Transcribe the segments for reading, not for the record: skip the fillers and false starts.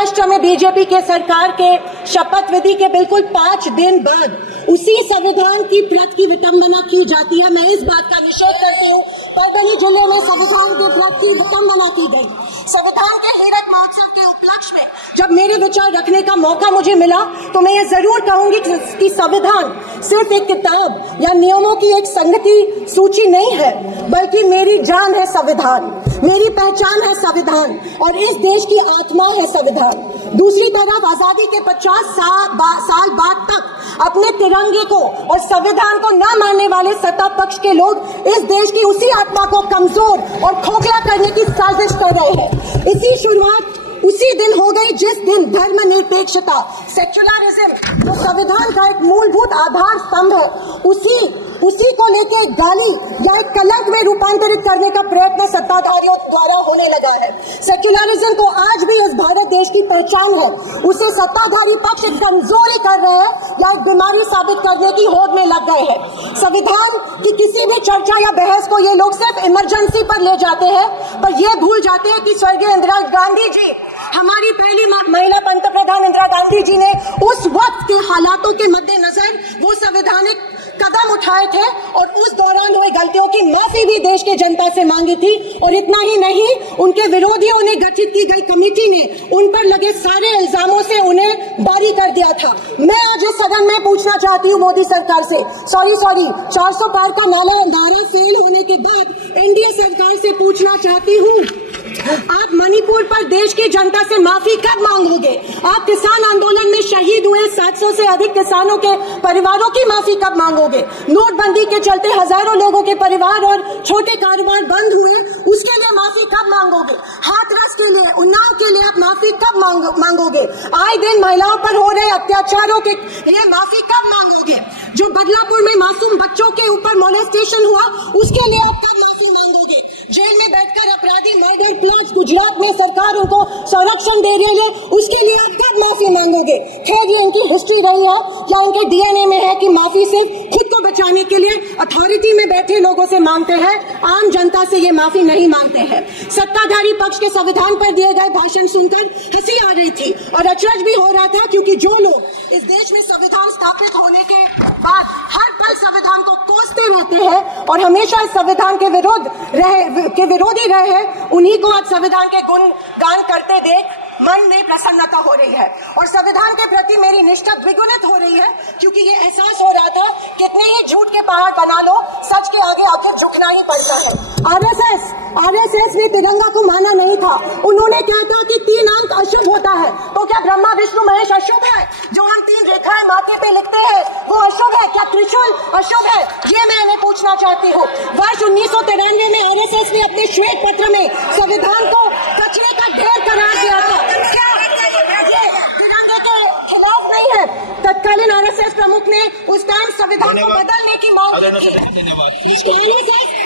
महाराष्ट्र में बीजेपी के सरकार के शपथ विधि के बिल्कुल 5 दिन बाद उसी संविधान की प्रत की विटंबना की जाती है। मैं इस बात का निषेध करती हूँ। परभणी जिले में संविधान की प्रत की विटंबना की गई। संविधान के हीरक महोत्सव के उपलक्ष्य में जब मेरे विचार रखने का मौका मुझे मिला तो मैं ये जरूर कहूंगी कि संविधान सिर्फ एक किताब या नियमों की एक संगति सूची नहीं है, बल्कि मेरी जान है संविधान, मेरी पहचान है संविधान और इस देश की आत्मा है संविधान। दूसरी तरफ आजादी के 50 साल बाद तक अपने तिरंगे को और संविधान को न मानने वाले सत्ता पक्ष के लोग इस देश की उसी आत्मा को कमजोर और खोखला करने की साजिश कर रहे हैं। इसी शुरुआत उसी दिन हो गई जिस दिन धर्मनिरपेक्षता, सेक्युलरिज्म जो संविधान का एक मूलभूत आधार स्तंभ है, उसी को लेकर गाली या एक कलंक में रूपांतरित करने का प्रयत्न सत्ताधारियों द्वारा होने लगा है। सेक्युलरिज्म को आज भी इस भारत देश की पहचान है, उसे सत्ताधारी पक्ष कमजोरी कर रहे हैं या एक बीमारी साबित करने की होड़ में लग गए हैं। संविधान की किसी भी चर्चा या बहस को ये लोग सिर्फ इमरजेंसी पर ले जाते हैं, पर ये भूल जाते हैं कि स्वर्गीय इंदिरा गांधी जी, हमारी पहली महिला पंतप्रधान इंदिरा गांधी जी ने उस वक्त के हालातों के मद्देनजर वो संवैधानिक कदम उठाए थे और उस दौरान हुई गलतियों की माफी भी देश की जनता से मांगी थी। और इतना ही नहीं, उनके विरोधियों ने गठित की गई कमेटी ने उन पर लगे सारे इल्जामों से उन्हें बारी कर दिया था। मैं आज इस सदन में पूछना चाहती हूँ मोदी सरकार से, सॉरी 400 पार का नारा फेल होने के बाद एनडीए सरकार से पूछना चाहती हूँ, आप मणिपुर पर देश की जनता से माफी कब मांगोगे? आप किसान आंदोलन में शहीद हुए 700 से अधिक किसानों के परिवारों की माफी कब मांगोगे? नोटबंदी के चलते हजारों लोगों के परिवार और छोटे कारोबार बंद हुए, उसके लिए माफी कब मांगोगे? हाथरस के लिए, उन्नाव के लिए आप माफी कब मांगोगे? आए दिन महिलाओं पर हो रहे अत्याचारों के लिए माफी कब मांगोगे? जो बदलापुर में मासूम बच्चों के ऊपर मोलेस्टेशन हुआ, उसके लिए आप कब माफी मांगोगे? जेल में बैठकर अपराधी मर्डर प्लॉट्स गुजरात में सरकार उनको संरक्षण दे रही है, उसके लिए आप कब माफी मांगोगे? खैर, ये इनकी हिस्ट्री रही है या इनके डीएनए में है कि माफी सिर्फ खुद को बचाने के लिए अथॉरिटी में बैठे लोगों से मांगते हैं, आम जनता से ये माफी नहीं मांगते हैं। सत्ताधारी पक्ष के संविधान पर दिए गए भाषण सुनकर हंसी आ रही थी और अचरज भी हो रहा था, क्योंकि जो लोग इस देश में संविधान स्थापित होने के बाद हर पल संविधान को कोसते रहते हैं और हमेशा इस संविधान के विरोधी रहे हैं, उन्हीं को आज संविधान के गुणगान करते देख मन में प्रसन्नता हो रही है और संविधान के प्रति मेरी निष्ठा द्विगुणित हो रही है, क्योंकि ये एहसास हो रहा था कितने ही झूठ के पहाड़ बना लो, सच के आगे आखिर झुकना ही पड़ता है। आरएसएस ने तिरंगा को माना नहीं था। उन्होंने कहा था कि 3 अंक अशुभ होता है, तो क्या ब्रह्मा विष्णु महेश अशुभ है? जो हम 3 रेखाएं माथे पे लिखते हैं वो अशुभ है? क्या त्रिशूल अशुभ है? ये मैं इन्हें पूछना चाहती हूँ। वर्ष 1993 में आरएसएस ने अपने श्वेत पत्र में संविधान को कचरे का ढेर करार दिया था। क्या तिरंगे के खिलाफ नहीं है? तत्कालीन आरएसएस प्रमुख ने उस टाइम संविधान को बदलने की मांग की।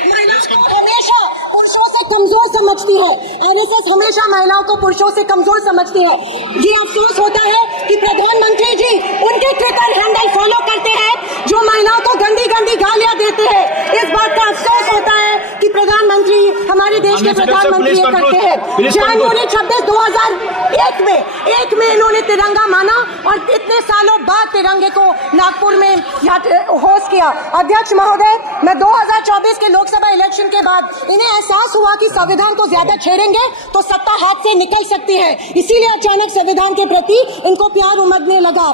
महिलाओं को हमेशा पुरुषों से कमजोर समझती है। आरएसएस हमेशा महिलाओं को पुरुषों से कमजोर समझती है। ये अफसोस होता है कि प्रधानमंत्री जी उनके ट्विटर हैंडल फॉलो करते हैं जो महिलाओं को गंदी गंदी गालियां देते हैं। इस बात का अफसोस होता है कि प्रधानमंत्री, हमारे देश के प्रधानमंत्री ये करते हैं। जनवरी 26, 2001 में इन्होंने तिरंगा माना और इतने सालों बाद तिरंगे को नागपुर में होस्ट किया। अध्यक्ष महोदय, मैं 2024 के लोकसभा इलेक्शन के बाद इन्हें एहसास हुआ कि संविधान को ज्यादा छेड़ेंगे तो सत्ता हाथ से निकल सकती है, इसीलिए अचानक संविधान के प्रति इनको प्यार उमड़ने लगा।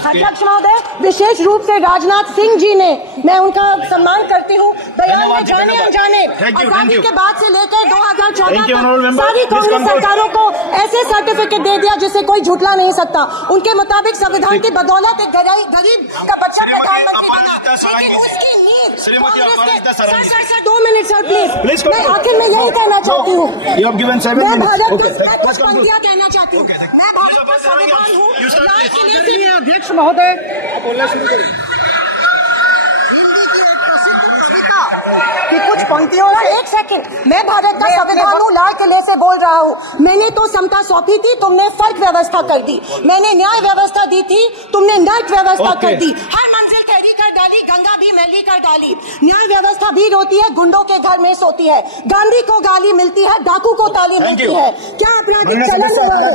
अध्यक्ष महोदय, विशेष रूप से राजनाथ सिंह जी ने, मैं उनका सम्मान करती हूँ, बयान में जाने अनजाने आजादी के बाद से लेकर 2014 तक सारी कांग्रेस सरकारों को ऐसे सर्टिफिकेट दे दिया जिसे कोई झुठला नहीं सकता। उनके मुताबिक संविधान की बदौलत एक गरीब का बच्चा प्रधानमंत्री बना, लेकिन उसकी नींव सर 2 मिनट सर प्लीज। मैं आखिर में यही कहना चाहती हूँ, मैं भारत का कुछ पंक्तियां कहना चाहती हूँ। मैं भारत का संविधान हूँ। अध्यक्ष महोदय, कि कुछ पंक्तियों में 1 सेकंड, मैं भारत का संविधान हूँ, लाल किले से बोल रहा हूँ। मैंने तो समता सौंपी थी, तुमने फर्क व्यवस्था कर दी। मैंने न्याय व्यवस्था दी थी, तुमने नर्क व्यवस्था कर दी। हर मंजिल तेरी कर डाली, गंगा भी मैली कर डाली। न्याय व्यवस्था भी रोती है, गुंडों के घर में सोती है। गांधी को गाली मिलती है, डाकू को ताली मिलती है। क्या अपराधिक चलन हुआ है?